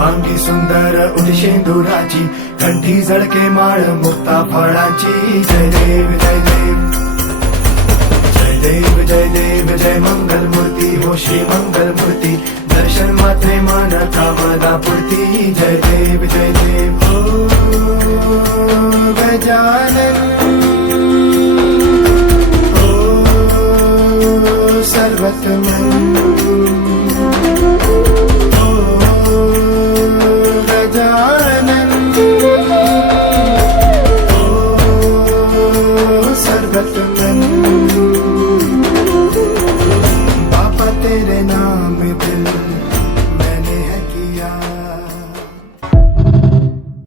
शुभांगी सुंदर उदिशेंदुराची, कंठी झळके माळ मुक्ता फळाची. जय देव जय देव जय देव जय देव जय मंगल मूर्ती हो श्री मंगल मूर्ती, दर्शन मात्रे मन कामना पूर्ती. जय देव जय देव हो गजानन हो सर्वतमन हो गजानन हो सर्वतमन. बापा तेरे नाम